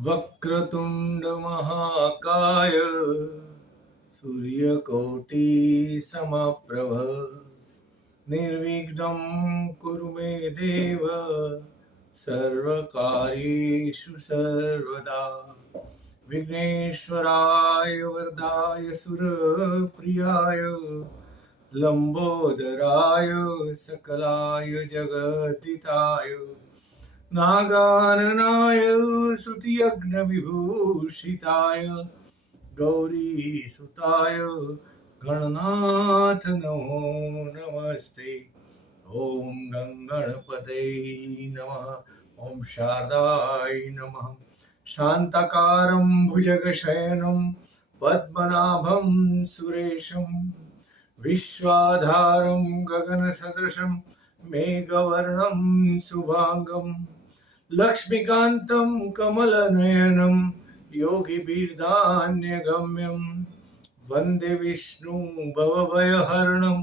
वक्रतुंड महाकाय सूर्यकोटि समप्रभ निर्विघ्नं कुरु मे देव सर्वकार्येषु सर्वदा विघ्नेश्वराय वरदाय सुरप्रियाय लंबोदराय सकलाय जगद्दिताय नागाननाय श्रुतियज्ञविभूषिताय गौरीसुताय गणनाथ नमो नमस्ते। ओम गंगणपते नमः। ओम शारदाय नमः। शांताकारं भुजगशयनं पद्मनाभं सुरेशं विश्वाधारं गगनसदृशं मेघवर्णं शुभांगं लक्ष्मीकान्तं कमलनयनं योगिभिर्धान्यगम्यं वन्दे विष्णु भवभयहरणं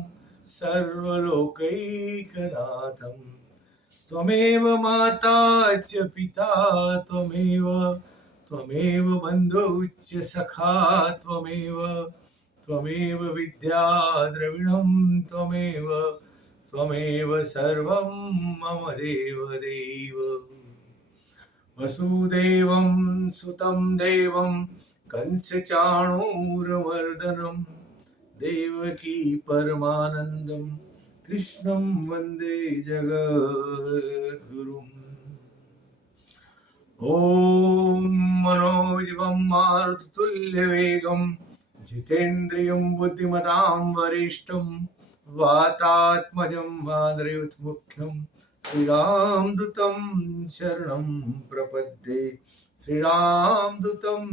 सर्वलोकैकनाथं। त्वमेव माता च पिता त्वमेव बन्धुश्च सखा त्वमेव विद्या द्रविणं त्वमेव सर्वं मम देवदेव। वसुदेवं सुतं देवं कंसचाणूरमर्दनं देवकी परमानन्दं कृष्णं वन्दे जगद्गुरुम्। ॐ मनोजवं मारुततुल्यवेगं जितेन्द्रियं बुद्धिमतां वरिष्ठं वातात्मजं माद्रयुतमुख्यं श्रीरामदूतं शरणं प्रपद्ये। श्रीरामदूतं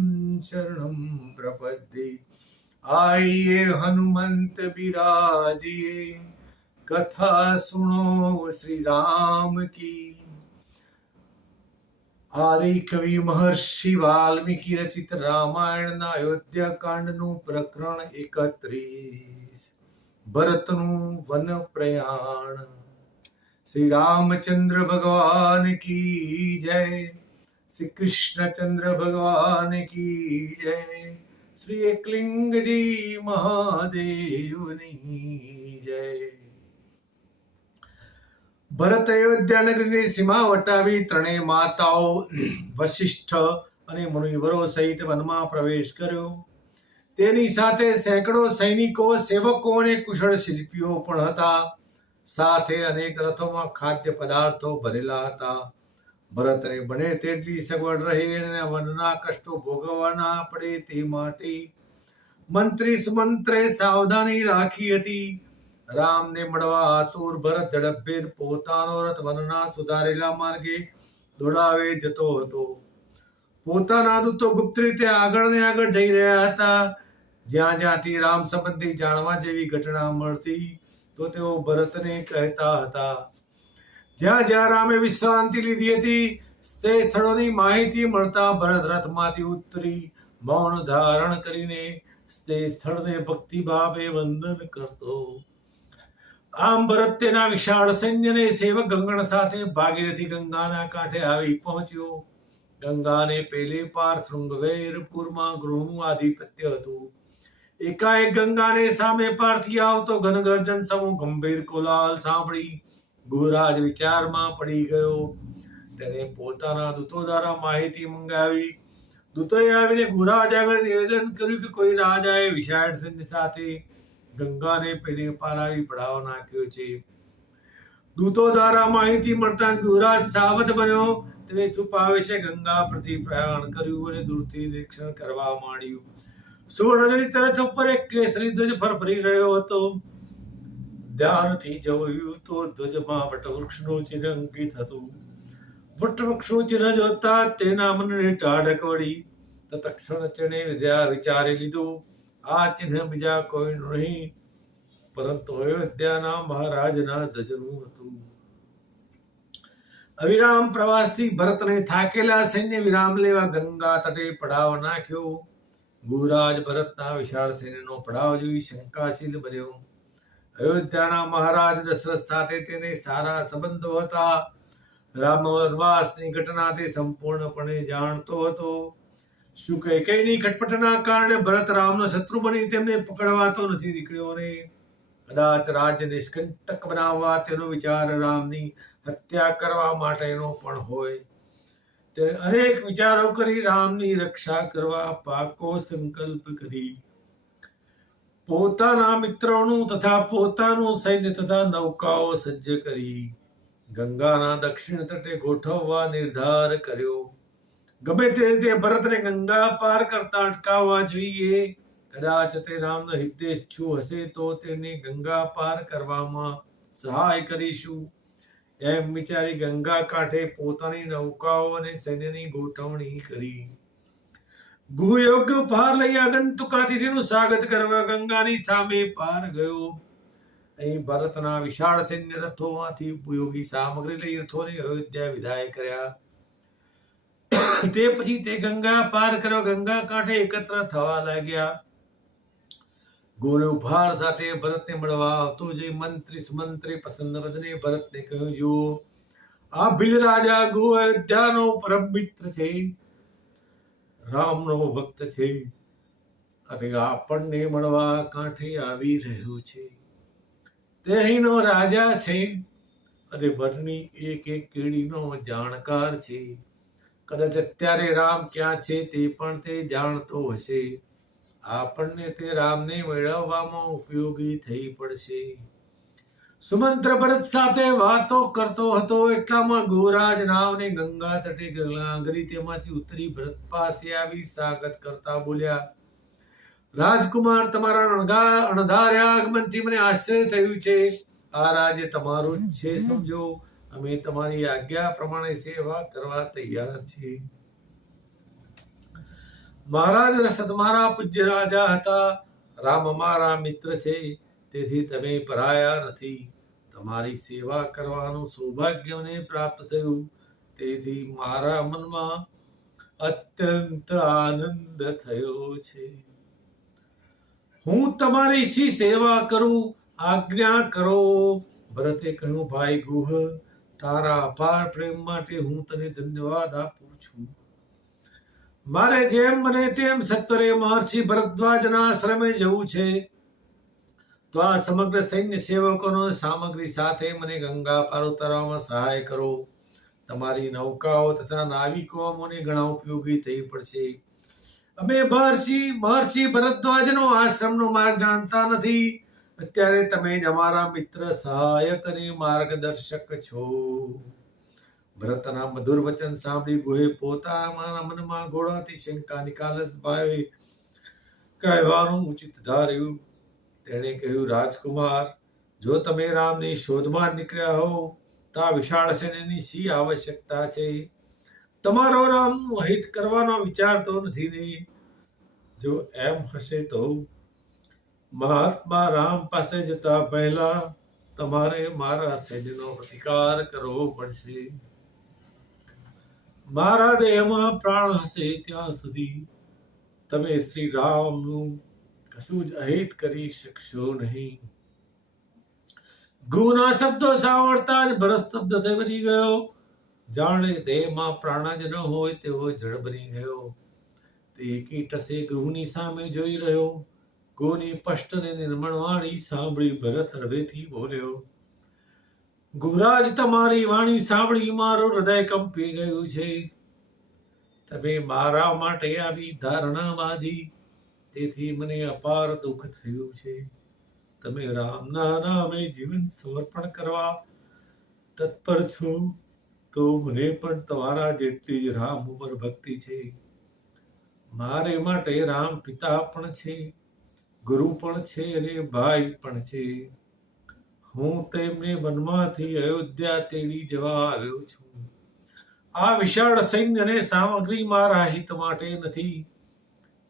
शरणं प्रपद्ये। आइए हनुमंत बिराजिए कथा सुनो श्री राम की। आदि कवि महर्षि वाल्मीकि रचित रामायण अयोध्या कांड प्रकरण 31 भरतनु वन प्रयाण। श्री रामचंद्र भगवान की जय। श्री कृष्णचंद्र भगवान की जय। श्री एकलिंग जी महादेवनी जय। ભરત અયોધ્યા નગરીની સીમા વટાવી ત્રણેય માતાઓ વશિષ્ઠ અને મુનિવરો સહિત વનમાં પ્રવેશ કર્યો। તેની સાથે સેંકડો સૈનિકો, સેવકો અને કુશળ શિલ્પીઓ પણ હતા। સાથે અનેક રથોમાં ખાદ્ય પદાર્થો ભરેલા હતા। ભરતને બને તેટલી સગવડ રહે અને વનના કષ્ટો ભોગવવા ના પડે તે માટે મંત્રી સુમંત્રે સાવધાની રાખી હતી। રામને મળવા આતુર ભરત ઝડપભેર પોતાનો રથ વનના સુધારેલા માર્ગે દોડાવે જતો હતો। પોતાના દૂતો ગુપ્ત રીતે આગળ ને આગળ જઈ રહ્યા હતા। જ્યાં જ્યાંથી રામ સંબંધી જાણવા જેવી ઘટના મળતી તો તેઓ ભરતને કહેતા હતા। જ્યાં જ્યાં રામે વિશ્રાંતિ લીધી હતી તે સ્થળોની માહિતી મળતા ભરત રથમાંથી ઉતરી મૌન ધારણ કરીને તે સ્થળને ભક્તિભાવે વંદન કરતો। આમ ભરત તેના વિશાળ સૈન્યને સેવક ગંગણ સાથે ભાગીરથી ગંગાના કાંઠે આવી પહોંચ્યો। ગંગાને પેલે પાર શૃંગવેરપુરમાં ગૃહનું આધિપત્ય હતું। એકાએક ગંગાને સામે પારથી આવતો ઘનગર્જન સમૂહ ગંભીર કોલાહલ સાંભળી ગુહરાજ વિચારમાં પડી ગયો। તેણે પોતાના દૂતો દ્વારા માહિતી મંગાવી। દૂતોએ આવીને ગુહરાજ આગળ નિવેદન કર્યું કે કોઈ રાજાએ વિશાળ સૈન્ય સાથે ગંગાને પેલે પાર આવી પડાવ નાખ્યો છે। દૂતો દ્વારા માહિતી મળતા ગુહરાજ સાવધ બન્યો। તેને છુપાવેશે ગંગા પ્રતિ પ્રયાણ કર્યું અને દૂરથી નિરીક્ષણ કરવા માંડ્યું। સુવર્ણજડિત રથ ઉપર એક કેસરી ધ્વજ ફરફરી રહ્યો હતો। ધ્યાનથી જોયું તો ધ્વજમાં વટવૃક્ષનું ચિહ્ન અંકિત હતું। વટવૃક્ષનું ચિહ્ન જોતા તેના મનને ટાઢક વળી। તત્ક્ષણ તેણે વિચારી લીધું આ ચિહ્ન બીજા કોઈનું નહીં પરંતુ અયોધ્યાના મહારાજના ધ્વજનું હતું। અવિરામ પ્રવાસથી ભરતને થાકેલા સૈન્ય વિરામ લેવા ગંગા તટે પડાવ નાખ્યો। ગુહરાજ ભરતના વિશાળ સૈન્યનો પડાવ જોઈ શંકાશીલ બન્યો। અયોધ્યાના મહારાજ દશરથ સાથે તેને સારા સંબંધો હતા। રામ વનવાસની ઘટના તે સંપૂર્ણપણે જાણતો હતો. શું કૈકેયીની ખટપટના કારણે ભરત રામનો શત્રુ બની તેમને પકડવા તો નથી નીકળ્યો ને કદાચ રાજ્ય નિષ્કંટક બનાવવા તેનો વિચાર રામની હત્યા કરવા માટેનો પણ હોય. તેણે અનેક વિચારો કરી રામની રક્ષા કરવા પાકો સંકલ્પ કરી પોતાના મિત્રોનું તથા પોતાનું સૈન્ય તથા નૌકાઓ સજ્જ કરી ગંગાના દક્ષિણ તટે ગોઠવવા નિર્ધાર કર્યો. ગમે તે રીતે ભરતને ગંગા પાર કરતા અટકાવવા જોઈએ. કદાચ તે રામનો હિતેચ્છુ હશે તો તેને ગંગા પાર કરવામાં સહાય કરીશું એમ વિચારી ગંગા કાંઠે પોતાની નૌકાઓ અને સૈન્યની ગોઠવણી કરી. ગુહ યોગ્ય ઉપહાર લઈ આગંતુક અતિથિનું સ્વાગત કરવા ગંગાની સામે પાર ગયો. અહીં ભરતના વિશાળ સૈન્ય રથોમાંથી ઉપયોગી સામગ્રી લઈ રથોને અયોધ્યા વિદાય કર્યા. તે પછી તે ગંગા પાર કર્યો. ગંગા કાંઠે એકત્ર થવા લાગ્યા. ગુણ ઉપહાર સાથે ભરતને મળવા આવતો જઈ મંત્રી સુમંત્રી પ્રસન્ન વદને ભરતને કહ્યું, જો આ ભીલ રાજા ગુ અયોધ્યાનો પરમ મિત્ર છે, રામનો ભક્ત છે અને આપણને મળવા કાંઠે આવી રહ્યો છે. તે અહીંનો રાજા છે અને વનની એક એક કીડીનો જાણકાર છે. કદાચ અત્યારે રામ ક્યાં છે તે પણ તે જાણતો હશે. આપણને તે રામને મેળવવામાં ઉપયોગી થઈ પડશે. સુમંત્ર ભરત સાથે વાતો કરતો હતો એટલામાં ગોરાજ નાવને ગંગા તટે લાંગરી તેમાંથી ઉતરી ભરત પાસે આવી સ્વાગત કરતા બોલ્યા, રાજકુમાર, તમારા અણધાર્યા આગમનથી મને આશ્ચર્ય થયું છે. આ રાજ્ય તમારું જ છે સમજો. અમે તમારી આજ્ઞા પ્રમાણે સેવા કરવા તૈયાર છીએ. મહારાજ દશરથ મારા પૂજ્ય રાજા હતા. રામ અમારા મિત્ર છે, તેથી તમે પરાયા નથી. તમારી સેવા કરવાનું સૌભાગ્ય મને પ્રાપ્ત થયું, તેથી મારા મનમાં અત્યંત આનંદ થયો છે. હું તમારી શી સેવા કરું, આજ્ઞા કરો. ભરતે કહ્યું, ભાઈ ગુહ, તારા અપાર પ્રેમ માટે હું તને ધન્યવાદ આપું છું. મારે જેમ બને તેમ સત્વરે મહર્ષિ ભરદ્વાજના આશ્રમે જવું છે. તો આ સમગ્ર સૈન્ય સેવકોનો સામગ્રી સાથે મને ગંગા પાર ઉતારવામાં સહાય કરો. તમારી નૌકાઓ તથા નાવિકો અમને ઘણા ઉપયોગી થઈ પડશે. અમે મહર્ષિ ભરદ્વાજનો આશ્રમનો માર્ગ જાણતા નથી. અત્યારે તમે જ અમારા મિત્ર, સહાયક અને માર્ગદર્શક છો. ભરતના મધુર વચન સાંભળી ગુહે પોતાના મનમાં ગોળાથી શંકા નિકાલસ ભાવે કહેવાનું ઉચિત ધાર્યું. તેણે કહ્યું, રાજકુમાર, જો તમે રામની શોધમાં નીકળ્યા હો તો આ વિશાળ સૈન્યની શી આવશ્યકતા છે? તમારો રામનું હિત કરવાનો વિચાર તો નથી ને? જો એમ હશે તો મહાત્મા રામ પાસે જતા પહેલા તમારે મારા સૈન્યનો પ્રતિકાર કરવો પડશે. મારા દેહમાં પ્રાણ હશે ત્યાં સુધી તમે શ્રી રામનું કશું જ અહિત કરી શકશો નહીં. ગુના શબ્દો સાંભળતા જ ભરત સ્તબ્ધ થઈ બની ગયો. જાણે દેહમાં પ્રાણ જ ન હોય તેવો જડ બની ગયો. તે એકી ટસે ગૃહની સામે જોઈ રહ્યો. ગોની સ્પષ્ટ અને નિર્મળ વાણી સાંભળી ભરત હૃદયથી બોલ્યો, ગુરાજ, તમારી વાણી સાંભળી મારું હૃદય કંપી ગયું છે. તમે મારા માટે આવી ધારણા બાંધી, તેથી મને અપાર દુઃખ થયું છે. તમે રામના નામે જીવન સમર્પણ કરવા તત્પર છો, તો મને પણ તમારા જેટલી જ રામ ઉપર ભક્તિ છે. મારે માટે રામ પિતા પણ છે, ગુરુ પણ છે અને ભાઈ પણ છે. હું તેમને વનમાંથી અયોધ્યા તેડી જવા આવ્યો છું. આ વિશાળ સૈન્ય અને સામગ્રી મારા હિત માટે નથી.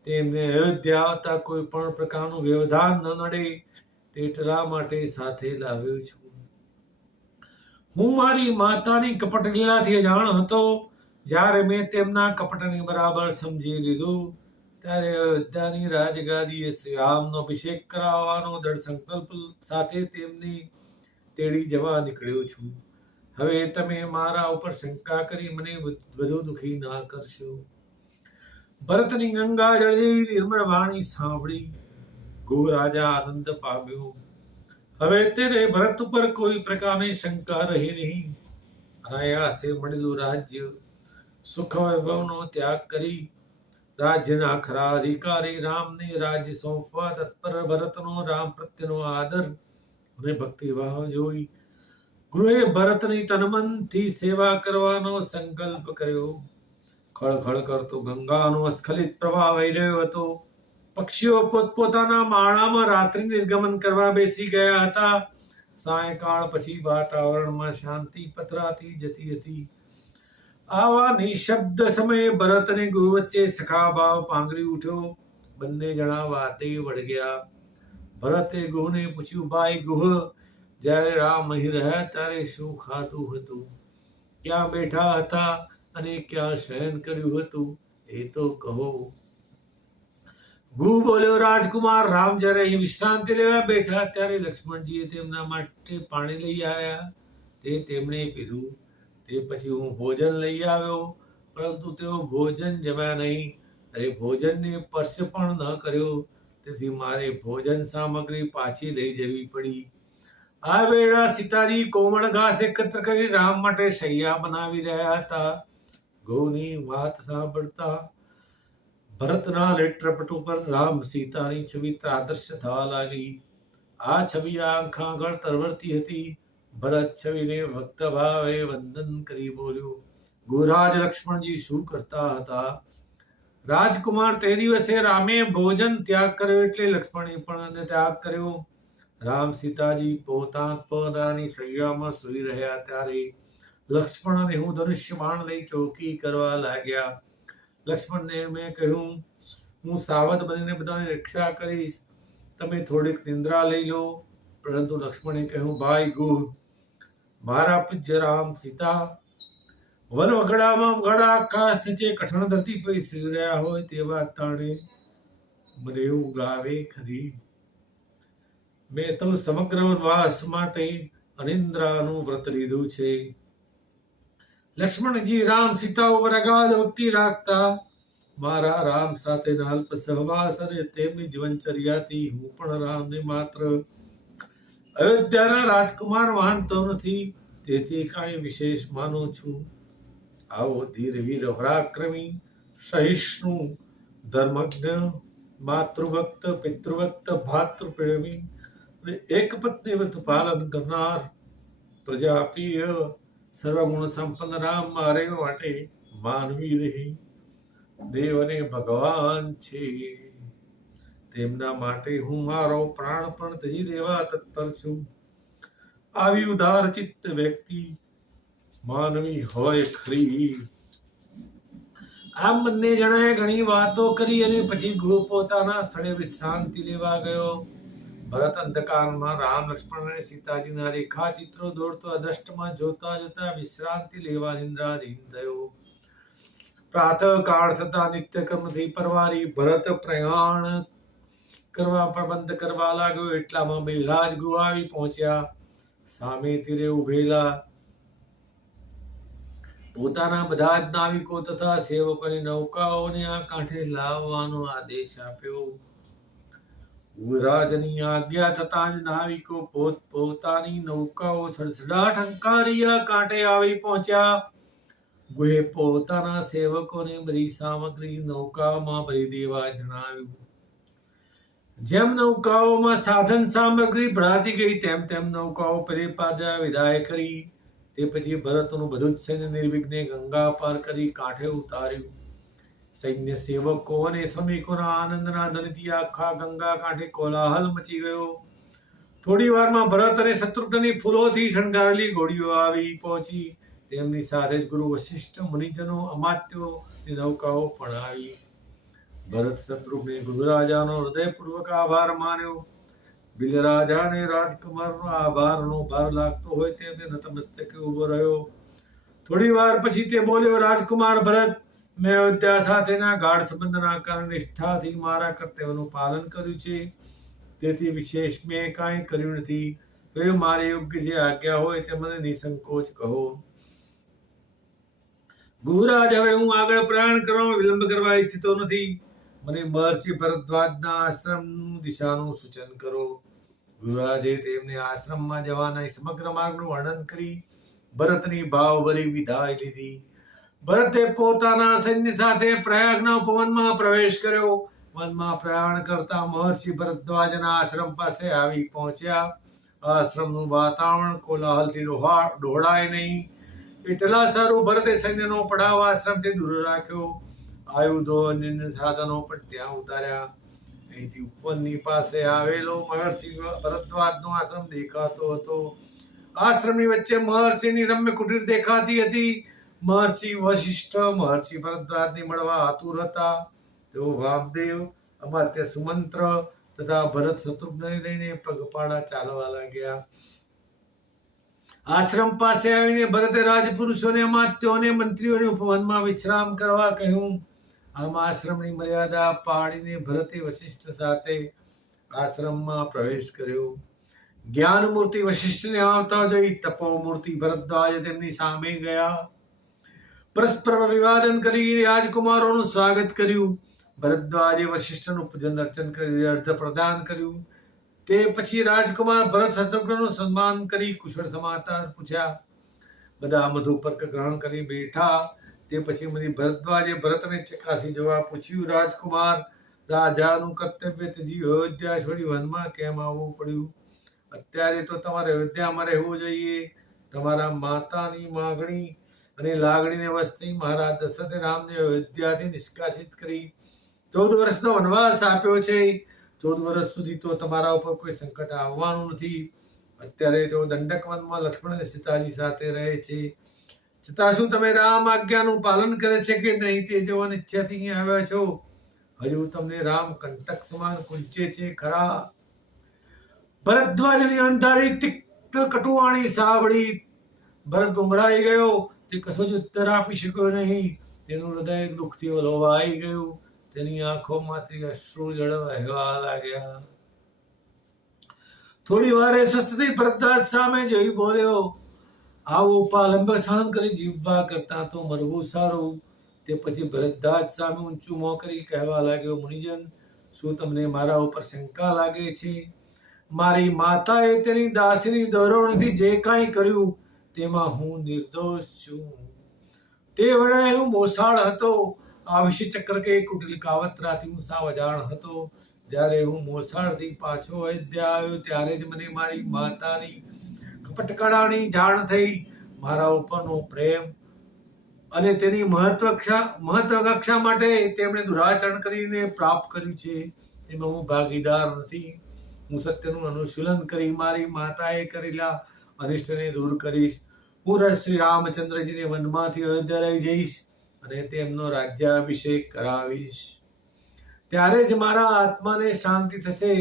તેમને અયોધ્યા આવતા કોઈ પણ પ્રકારનું વ્યવધાન ન નડે તેટલા માટે સાથે લાવ્યો છું. હું મારી માતાની કપટ લીલાથી અજાણ હતો. જ્યારે મેં તેમના કપટને બરાબર સમજી લીધું, ત્યારે અયોધ્યાની રાજગાદીએ શ્રી રામનો અભિષેક કરાવવાનો દૃઢ સંકલ્પ સાથે તેમને તેડી જવા નીકળ્યો છું. હવે તમે મારા ઉપર શંકા કરી મને વધુ દુઃખી ના કરશો. ભરતની ગંગા જળ જેવી નિર્મળ વાણી સાંભળી ગો રાજા આનંદ પામ્યો. હવે તેને ભરત ઉપર કોઈ પ્રકારની શંકા રહી નહીં. અનાયાસે મળેલું રાજ્ય સુખ વૈભવનો ત્યાગ કરી રાજ્યના ખરા અધિકારી રામને રાજ્ય સોંપવા તત્પર ભરતનો રામ પ્રત્યેનો આદર અને ભક્તિભાવ જોઈ ગુરુએ ભરતની તનમનથી સેવા કરવાનો સંકલ્પ કર્યો. ખળખળ કરતો ગંગાનો અસ્ખલિત પ્રવાહ વહી રહ્યો હતો. પક્ષીઓ પોતપોતાના માળામાં રાત્રિ નિર્ગમન કરવા બેસી ગયા હતા. સાયંકાળ પછી વાતાવરણમાં શાંતિ પથરાતી જતી હતી. આવા નિશબ્દ સમયે ભરત અને ગુરુ વચ્ચે સખા ભાવ પાંગરી ઉઠ્યો. બંને જણા વાતે વળગ્યા. ભરતે ગુહને પૂછ્યું, ભાઈ ગુહ, જ્યારે રામ અહીં રહ્યા ત્યારે શું ખાધું હતું, ક્યાં બેઠા હતા અને ક્યાં શયન કર્યું હતું, એ તો કહો. ગુહ બોલ્યો, રાજકુમાર, રામ જ્યારે અહીં વિશ્રાંતિ લેવા બેઠા ત્યારે લક્ષ્મણજીએ તેમના માટે પાણી લઈ આવ્યા. તે તેમણે પીધું. તે પછી હું ભોજન લઈ આવ્યો, પરંતુ તેઓ ભોજન જમ્યા નહીં અને ભોજનને સ્પર્શ પણ ન કર્યો. તેથી મારે ભોજન સામગ્રી પાછી લઈ જવી પડી. આ વેળા સીતાજી કોમળ ઘાસ એકત્ર કરી રામ માટે શૈયા બનાવી રહ્યા હતા. ગૌની વાત સાંભળતા ભરતના નેત્રપટ ઉપર રામ સીતાની છબી આદર્શ થવા લાગી. આ છબી આંખ આગળ તરવરતી હતી. ભરત છબીને ભક્ત ભાવે વંદન કરી બોલ્યો, ગુરાજ લક્ષ્મણજી શું કરતા હતા? રાજકુમાર, તે દિવસે રામે ભોજન ત્યાગ કર્યો એટલે લક્ષ્મણે પણ ત્યાગ કર્યો. રામ સીતાજી પોતાની શૈયામાં સૂઈ રહ્યા ત્યારે લક્ષ્મણ અને હું ધનુષ્ય બાણ લઈ ચોકી કરવા લાગ્યા. લક્ષ્મણને મેં કહ્યું, હું સાવધ બનીને બધાની રક્ષા કરીશ, તમે થોડીક નિંદ્રા લઈ લો. પરંતુ લક્ષ્મણે કહ્યું, ભાઈ ગુહ, મારા પૂજ્ય રામ સીતા વન વગડામાં વગડા આકાશ નીચે કઠણ ધરતી પર સૂઈ રહ્યા હોય તેવા તાણે મને ઊંઘ આવે ખરી. મેં તો સમગ્ર વનવાસ માટે અનિદ્રાનું વ્રત લીધું છે. લક્ષ્મણજી રામ સીતા ઉપર અગાધ ભક્તિ રાખતા. મારા રામ સાથેના અલ્પ સહવાસ અને તેમની જીવનચર્યાથી હું પણ રામને માત્ર અયોધ્યાના રાજકુમાર માનતો નથી, તેથી કાંઈ વિશેષ માનું છું. આવો ધીર વીર પરાક્રમી, સહિષ્ણુ, ધર્મજ્ઞ, માતૃભક્ત, પિતૃભક્ત, ભાતૃપ્રેમી અને એક પત્ની વ્રત પાલન કરનાર પ્રજાપ્રિય સર્વગુણ સંપન્ન રામ મારે માટે માનવી નહીં, દેવ અને ભગવાન છે. તેમના માટે હું મારો પ્રાણ પણ ત્યજી દેવા તત્પર છું. આવી ઉદાર ચિત્ત વ્યક્તિ માનવી હોય ખરી. આમ બંને જણાએ ઘણી વાતો કરી અને પછી ગુરુ પોતાના સ્થળે વિશ્રાંતિ લેવા ગયો. ભરત અંધકારમાં રામ, લક્ષ્મણ અને સીતાજીના રેખા ચિત્રો દોડતો અદષ્ટમાં જોતા જોતા વિશ્રાંતિ લેવા નિંદ્રાધીન થયો. પ્રાતઃ કાળ થતા નિત્યકર્મથી પરવારી ભરત પ્રયાણ કરવા પ્રબંધ કરવા લાગ્યો. એટલામાં બેલાજ ગુરુ આવી પહોંચ્યા. સામે તીરે ઉભેલા પોતાના બધા જ નાવિકો તથા સેવકોની નૌકાઓને આ કાંઠે લાવવાનો આદેશ આપ્યો. યુવરાજની આજ્ઞા થતા જ નાવિકો પોતાની નૌકાઓ સડસડાટ હંકારી આ કાંઠે આવી પહોંચ્યા. ગુહે પોતાના સેવકોને બધી સામગ્રી નૌકામાં ભરી દેવા જણાવ્યું. જેમ નૌકાઓમાં સાધન સામગ્રી ભરાતી ગઈ તેમ તેમ નૌકાઓ પરે પાછા વિદાય કરી. તે પછી ભરતનું બધું જ સૈન્ય નિર્વિઘ્ને ગંગા પાર કરી કાંઠે ઉતાર્યું. સૈન્ય સેવકો અને શ્રમિકોના આનંદના ધનથી આખા ગંગા કાંઠે કોલાહલ મચી ગયો. થોડી વારમાં ભરત અને શત્રુઘ્નની ફૂલોથી શણગારેલી ઘોડીઓ આવી પહોંચી. તેમની સાથે જ ગુરુ વશિષ્ઠ, મુનિજનો, અમાત્યોની નૌકાઓ પણ આવી. ભરત શત્રુઘ્ને ગુરુરાજાનો હૃદયપૂર્વક આભાર માન્યો. બિલરાજાને રાજકુમારનો આભારનો ભાર લાગતો હોય તેમ નતમસ્તકે ઉભો રહ્યો. થોડી વાર પછી તે બોલ્યો, રાજકુમાર ભરત, મેં અયોધ્યા સાથેના ગાઢ સંબંધના કારણે નિષ્ઠાથી મારા કર્તવ્યનું પાલન કર્યું છે, તેથી વિશેષ મેં કાંઈ કર્યું નથી. હવે મારી યોગ્ય જે આજ્ઞા હોય તે મને નિસંકોચ કહો. ગુરુરાજ, હવે હું આગળ પ્રયાણ કરવામાં વિલંબ કરવા ઈચ્છતો નથી. મને મહર્ષિ ભરદ્વાજના આશ્રમ દિશાનું સૂચન કરો. ગુરુરાજે તેમને આશ્રમમાં જવાના સમગ્ર માર્ગનું વર્ણન કરી ભરતની ભાવભરી વિદાય લીધી. ભરતે પોતાના સૈન્ય સાથે પ્રયાગના ઉપવનમાં પ્રવેશ કર્યો. વનમાં પ્રયાણ કરતા મહર્ષિ ભરદ્વાજના આશ્રમ પાસે આવી પહોંચ્યા. આશ્રમનું વાતાવરણ કોલાહલથી ડહોળાય નહીં એટલા સારું ભરતે સૈન્યનો પડાવ આશ્રમથી દૂર રાખ્યો. આયુધો અને સાધનો પણ ત્યાં ઉતાર્યા. અહીંથી ઉપવનની પાસે આવેલો મહર્ષિ ભરદ્વાજનો આશ્રમ દેખાતો હતો. આશ્રમની વચ્ચે મહર્ષિની રમ્ય કુટીર દેખાતી હતી. મહર્ષિ વશિષ્ઠ મહર્ષિ ભરદ્વાજને મળવા આતુર હતા. તેઓ વામદેવ, અમાત્ય સુમંત્ર તથા ભરત શત્રુઘ્નને લઈને પગપાળા ચાલવા લાગ્યા. આશ્રમ પાસે આવીને ભરતે રાજપુરુષોને, અમાત્યોને, મંત્રીઓને ઉપવનમાં વિશ્રામ કરવા કહ્યું. આમ આશ્રમની મર્યાદા પાડીને ભરતે વશિષ્ઠ સાથે આશ્રમમાં પ્રવેશ કર્યો. જ્ઞાન મૂર્તિ વશિષ્ઠને આવતા જોઈ તપોમૂર્તિ ભરદ્વાજ તેમની સામે ગયા. પરસ્પર અભિવાદન કરી રાજકુમારોનું સ્વાગત કર્યું. ભરદ્વાજે વશિષ્ઠનું પૂજન અર્ચન કરી અર્ધ પ્રદાન કર્યું. તે પછી રાજકુમાર ભરત શત્રુઘ્નનું સન્માન કરી કુશળ સમાચાર પૂછ્યા. બધા મધુપર્ક ગ્રહણ કરી બેઠા. તે પછી મને ભરદ્વાજે ભરતને ચકાસી જવા પૂછ્યું, રાજકુમાર, રાજાનું કર્તવ્ય ત્યજી અયોધ્યા છોડી વનમાં કેમ આવવું પડ્યું? અત્યારે તો તમારે અયોધ્યામાં રહેવું જોઈએ. તમારા માતાની માગણી અને લાગણીને વશથી મહારાજ દશરથે રામને અયોધ્યાથી નિષ્કાસિત કરી 14 વર્ષનો વનવાસ આપ્યો છે. 14 વર્ષ સુધી તો તમારા ઉપર કોઈ સંકટ આવવાનું નથી. અત્યારે તેઓ દંડક વનમાં લક્ષ્મણ અને સીતાજી સાથે રહે છે. છતાં શું તમે રામ આજ્ઞાનું પાલન કરે છે કે નહીં તે જોવાની ઈચ્છાથી અહીં આવ્યા છો? હજુ તમને રામ કંટક સમાન કુંચે છે ખરા? ભરદ્વાજની અંધારી તિક્ત કટુવાણી સાંભળી ભરત ગુંગળાઈ ગયો. તે કશો જ ઉત્તર આપી શક્યો નહીં. તેનું હૃદય દુઃખથી ઓલવાઈ ગયું. તેની આંખોમાંથી અશ્રુ જળ વહેવા લાગ્યા. થોડી વારે સ્વસ્થથી ભરદ્વાજ સામે જોઈ બોલ્યો, આવો પાલંબ સહન કરી જીવવા કરતા તો મરવું સારું. તે પછી ભરદ્વાજ સામે ઊંચું મોં કરી કહેવા લાગ્યો, મુનિજન, શું તમને મારા ઉપર શંકા લાગે છે? મારી માતાએ તેની દાસીની દોરવણીથી જે કાંઈ કર્યું તેમાં હું નિર્દોષ છું. તે વેળાએ હું મોસાળ હતો. આ વિષય ચક્ર કે કુટિલ કાવતરાથી હું સાવ અજાણ હતો. જ્યારે હું મોસાળથી પાછો અયોધ્યા આવ્યો ત્યારે જ મને મારી માતાની કપટકળાની જાણ થઈ. મારા ઉપરનો પ્રેમ અને તેની મહત્વાકાંક્ષા માટે તેમણે દુરાચરણ કરીને પ્રાપ્ત કર્યું છે તેમાં હું ભાગીદાર નથી. હું સત્યનું અનુશીલન કરી મારી માતાએ કરેલા અનિષ્ટને દૂર કરીશ. હું શ્રી રામચંદ્રજીને વનમાંથી અયોધ્યા લઈ જઈશ અને તેમનો રાજ્યાભિષેક કરાવીશ. ત્યારે જ મારા આત્માને શાંતિ થશે.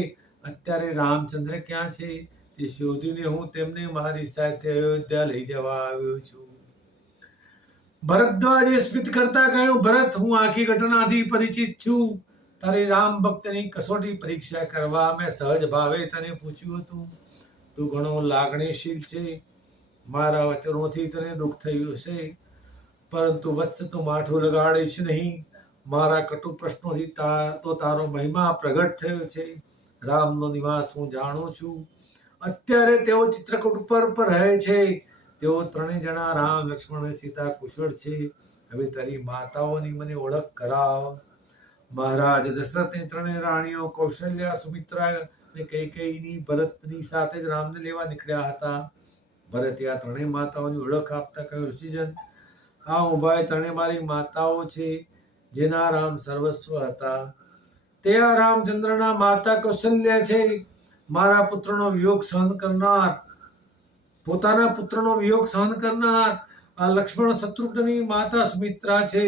અત્યારે રામચંદ્ર ક્યાં છે તે શોધીને હું તેમને મારી સાથે અયોધ્યા લઈ જવા આવ્યો છું. ભરદ્વાજે સ્મિત કરતા કહ્યું, ભરત, હું આખી ઘટનાથી પરિચિત છું. તારી રામ ભક્તની કસોટી પરીક્ષા કરવા મેં સહજ ભાવે તને પૂછ્યું હતું. તું ઘણો લાગણીશીલ છે. મારા વચનોથી તને દુઃખ થયું હશે, પરંતુ વત્સ તું માઠું લગાડીશ નહીં. મારા કટુ પ્રશ્નોથી તો તારો મહિમા પ્રગટ થયો છે. રામનો નિવાસ હું જાણું છું. અત્યારે તેઓ ચિત્રકૂટ પર રહે છે. તેઓ 3 જણા રામ, લક્ષ્મણ અને સીતા કુશળ છે. હવે તારી માતાઓની મને ઓળખ કરાવ. મહારાજ દશરથની 3 રાણીઓ કૌશલ્યા, સુમિત્રા અને કૈકેયીની ભરતની સાથે જ રામને લેવા નીકળ્યા હતા. ભરતે આ 3 માતાઓની ઓળખ આપતા કહ્યું, ઋષિજન, આ ઉભા 3 મારી માતાઓ છે જેના રામ સર્વસ્વ હતા. તે આ રામચંદ્રના માતા કૌશલ્યા છે. મારા પુત્રનો વિયોગ સહન કરનાર, પોતાના પુત્રનો વિયોગ સહન કરનાર. આ લક્ષ્મણ શત્રુઘ્નની માતા સુમિત્રા છે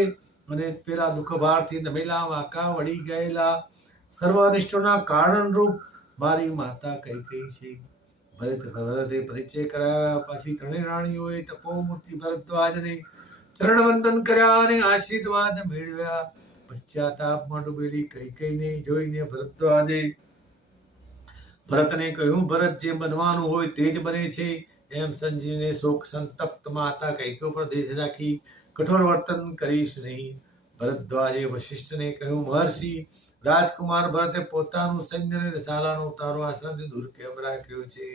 અને પેલા દુઃખભારથી નમેલા વાંકા વળી ગયેલા સર્વ અનિષ્ટોના કારણરૂપ મારી માતા કૈકેયી છે. ભરતે પરિચય કરાવ્યા પછી 3 રાણીઓએ તપોમૂર્તિ ભરદ્વાજને ચરણવંદન કર્યા અને આશીર્વાદ મેળવ્યા. પશ્ચાતાપમાં ડૂબેલી કૈકેયીને જોઈને ભરદ્વાજે ભરતને કહ્યું, ભરત જે બનવાનું હોય તે જ બને છે. એમ સંજીવીને શોક સંતપ્ત માતા કૈકેયી પર દેશ રાખી કઠોર વર્તન કરીશ નહીં. ભરદ્વાજે વશિષ્ઠને કહ્યું, મહર્ષિ રાજકુમાર ભરતે પોતાનું સૈન્યને રસાલાનો ઉતારો આશ્રમથી દૂર કેમ રાખ્યો છે?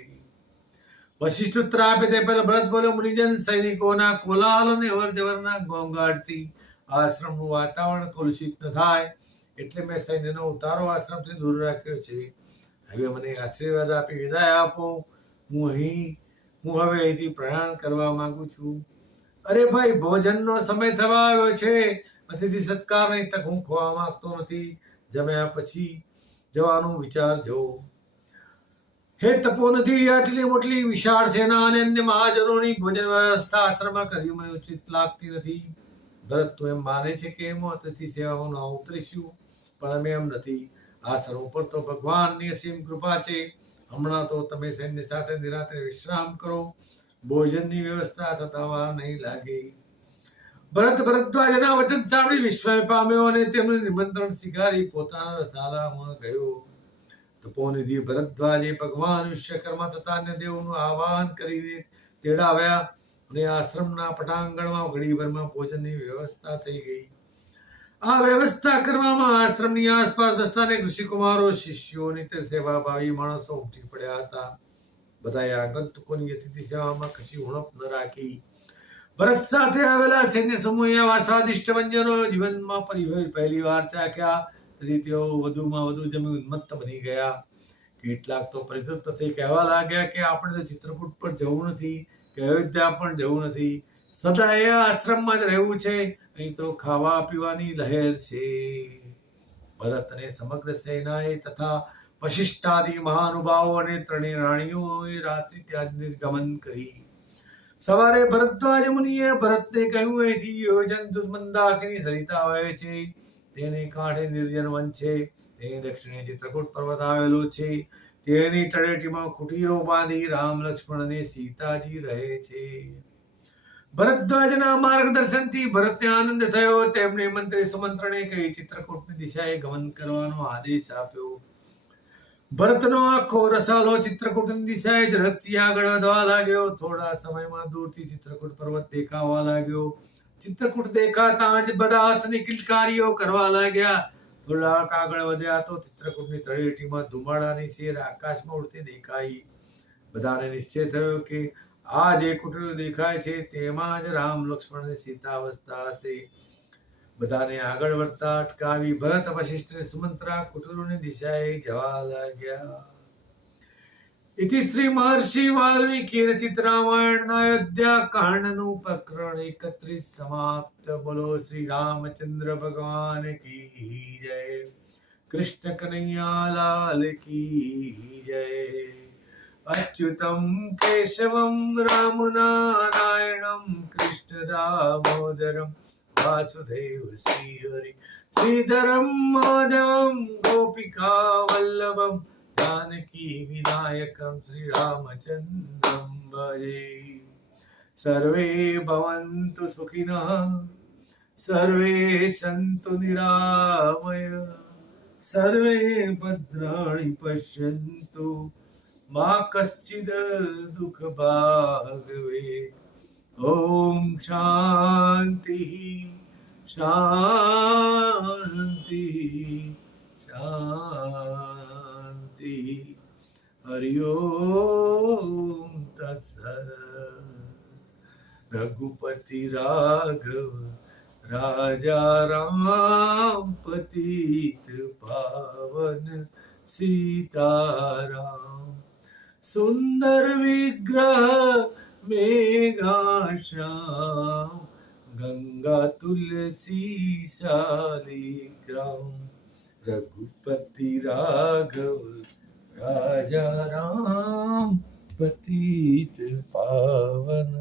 વશિષ્ઠ ઉત્તર આપે તે પહેલા ભરત બોલ્યો, મુનિજન સૈનિકોના કોલાહલ અને અવરજવરના ઘોંઘાટથી આશ્રમનું વાતાવરણ કલુષિત ન થાય એટલે મેં સૈન્યનો ઉતારો આશ્રમથી દૂર રાખ્યો છે. હવે મને આશીર્વાદ આપી વિદાય આપો. હું હવે અહીંથી પ્રયાણ કરવા માંગુ છું. અરે ભાઈ, ભોજનનો સમય થવા આવ્યો છે. અતિથિ સત્કારની તક હું ખોવા માંગતો નથી. જમ્યા પછી જવાનું વિચારજો. હે તપોનિધિ, આટલી મોટી વિશાળ સેના અને અન્ય મહાજનોની ભોજન વ્યવસ્થા આશ્રમમાં કરવી મને ઉચિત લાગતી નથી. ભરત તું એમ માને છે કે એમ અતિથિ સેવામાં ના ઉતરીશું, પણ અમે એમ નથી. આશ્રમ ઉપર તો ભગવાનની અસીમ કૃપા છે. હમણાં તો તમે સૈન્ય સાથે નિરાંતે વિશ્રામ કરો. ભોજનની વ્યવસ્થા થતા વાર નહીં લાગે. ભરત ભરદ્વાજના વચન સાંભળી વિસ્મય પામ્યો અને તેમનું નિમંત્રણ સ્વીકારી પોતાના રસાલામાં ગયો. તપોનિધિ ભરદ્વાજે ભગવાન વિશ્વકર્મા તથા અન્ય દેવોનું આહ્વાન કરીને તેડાવ્યા અને આશ્રમના પટાંગણમાં ઘડીભરમાં ભોજનની વ્યવસ્થા થઈ ગઈ. આ વ્યવસ્થા કરવામાં આશ્રમની આસપાસ વસતા ઋષિકુમારો, શિષ્યોની તે સેવાભાવી માણસો ઉમટી પડ્યા હતા. બધાએ આગંતુકોની અતિથિ સેવામાં કશી ઉણપ ન રાખી. ભરત સાથે આવેલા સૈન્ય સમૂહે આવા સ્વાદિષ્ટ વ્યંજનો જીવનમાં પહેલી વાર ચાખ્યા. તેથી તેઓ વધુમાં વધુ જમી ઉન્મત્ત બની ગયા. કેટલાક તો પરિતૃપ્ત થઈ કહેવા લાગ્યા કે આપણે તો ચિત્રકૂટ પર જવું નથી, કે અયોધ્યા પણ જવું નથી. સદા એ આશ્રમમાં જ રહેવું છે. અહીં તો ખાવા પીવાની લહેર છે. ભરત અને સમગ્ર સેનાએ તથા વશિષ્ઠાદિ મહાનુભાવો અને ત્રણેય રાણીઓએ રાત્રિ ત્યાં નિર્ગમન કરી. સવારે ભરદ્વાજ મુનિએ ભરતને કહ્યું, અહીંથી યોજન મંદાકિની સરિતા વહે છે. તેની કાંઠે નિર્જન વન છે. તેની દક્ષિણે ચિત્રકૂટ પર્વત આવેલો છે. તેની તળેટીમાં કુટીરો બાંધી રામ, લક્ષ્મણ અને સીતાજી રહે છે. ભરદ્વાજના માર્ગદર્શનથી ભરતને આનંદ થયો. તેમણે મંત્રી સુમંત્રને કહી ચિત્રકૂટની દિશાએ ગમન કરવાનો આદેશ આપ્યો. ભરતનો આખો રસાલો ચિત્રકૂટની દિશાએ ઝડપથી આગળ વધવા લાગ્યો. થોડા સમયમાં દૂરથી ચિત્રકૂટ પર્વત દેખાવા લાગ્યો. ચિત્રકૂટ દેખાતા જ બધા હસની કિલકારીઓ કરવા લાગ્યા. થોડાક આગળ વધ્યા તો ચિત્રકૂટની તળેટીમાં ધુમાડાની શેર આકાશમાં ઉડતી દેખાઈ. બધાને નિશ્ચય થયો કે આ જે કુટીરો દેખાય છે તેમાં જ રામ, લક્ષ્મણ અને સીતા વસતા હશે. બધાને આગળ વધતા અટકાવી ભરત, વશિષ્ઠ અને સુમંત્રા કુટીરોની દિશાએ જવા લાગ્યા. ઇતિ શ્રી મહર્ષિ વાલ્મીકી રચિત રામાયણ અયોધ્યા કાંડનું પ્રકરણ 31 સમાપ્ત. બોલો શ્રી રામચંદ્ર ભગવાન કી જય. કૃષ્ણ કનૈયા લાલ કી જય. અચ્યુતમ કેશવમ રામ નારાયણમ કૃષ્ણ દામોદરમ વાસુદેવ શ્રી હરિ શ્રીધરમ માધવમ ગોપિકા વલ્લભમ जानकी विनायकम श्री रामचंद्रम भजे. सर्वे भवन्तु सुखिनः, सर्वे सन्तु निरामय, सर्वे भद्राणि पश्यन्तु, मा कश्चिद दुःख भाग् भवेत्. ओम शांति शांति शांति. हरि ओम तत्सत्. रघुपति राघव राजा राम पतित पावन सीताराम. सुंदर विग्रह मेघा श्याम, गंगा तुलसी शालिग्राम. रघुपति राघव राजा राम पतित पावन